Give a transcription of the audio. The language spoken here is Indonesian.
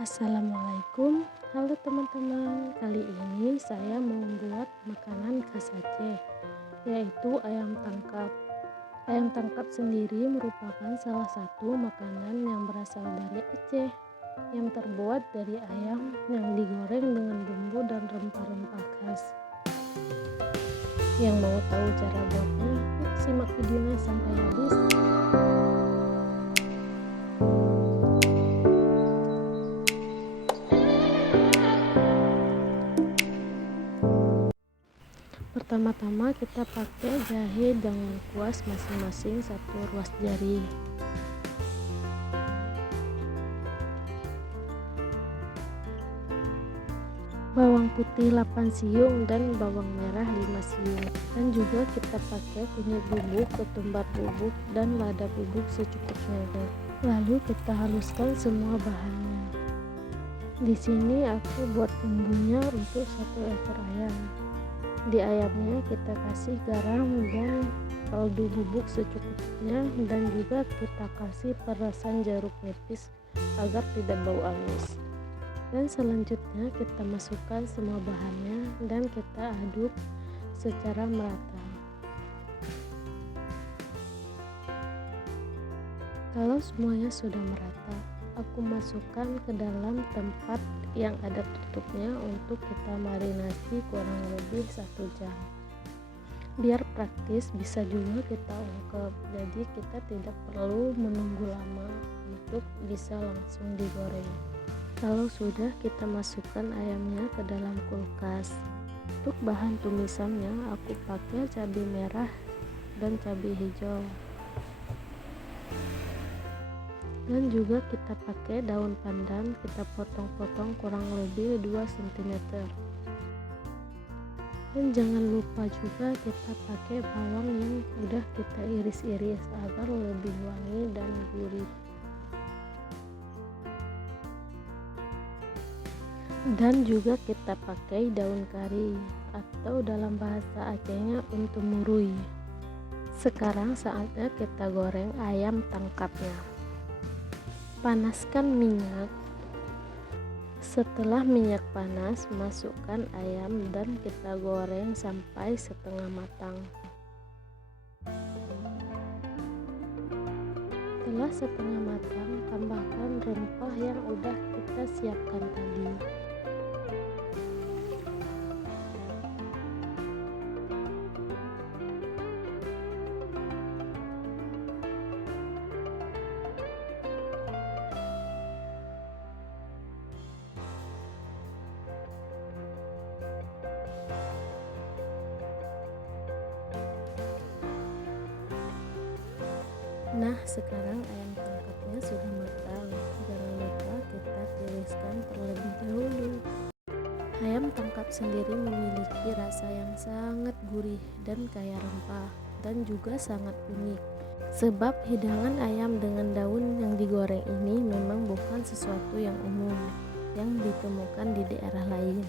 Assalamualaikum, halo teman-teman. Kali ini saya mau membuat makanan khas Aceh, yaitu ayam tangkap. Ayam tangkap sendiri merupakan salah satu makanan yang berasal dari Aceh, yang terbuat dari ayam yang digoreng dengan bumbu dan rempah-rempah khas. Yang mau tahu cara buatnya, yuk simak videonya sampai habis. Pertama-tama kita pakai jahe dengan kuas masing-masing 1 ruas jari. Bawang putih 8 siung dan bawang merah 5 siung. Dan juga kita pakai kunyit bubuk, ketumbar bubuk, dan lada bubuk secukupnya. Lalu kita haluskan semua bahannya. Di sini aku buat bumbunya untuk 1 ekor ayam. Di ayamnya kita kasih garam dan kaldu bubuk secukupnya, dan juga kita kasih perasan jeruk nipis agar tidak bau amis. Dan selanjutnya kita masukkan semua bahannya dan kita aduk secara merata. Kalau semuanya sudah merata, aku masukkan ke dalam tempat yang ada tutupnya untuk kita marinasi kurang lebih 1 jam. Biar praktis bisa juga kita ungkep, jadi kita tidak perlu menunggu lama untuk bisa langsung digoreng. Kalau sudah, kita masukkan ayamnya ke dalam kulkas. Untuk bahan tumisannya aku pakai cabai merah dan cabai hijau. Dan juga kita pakai daun pandan, kita potong-potong kurang lebih 2 cm. Dan jangan lupa juga kita pakai bawang yang udah kita iris-iris agar lebih wangi dan gurih. Dan juga kita pakai daun kari atau dalam bahasa Acehnya untu murui. Sekarang saatnya kita goreng ayam tangkapnya. Panaskan minyak. Setelah minyak panas, masukkan ayam dan kita goreng sampai setengah matang. Setelah setengah matang, tambahkan rempah yang udah kita siapkan tadi. Nah, sekarang ayam tangkapnya sudah matang. Jangan lupa kita tiriskan terlebih dahulu. Ayam tangkap sendiri memiliki rasa yang sangat gurih dan kaya rempah, dan juga sangat unik. Sebab hidangan ayam dengan daun yang digoreng ini memang bukan sesuatu yang umum yang ditemukan di daerah lain.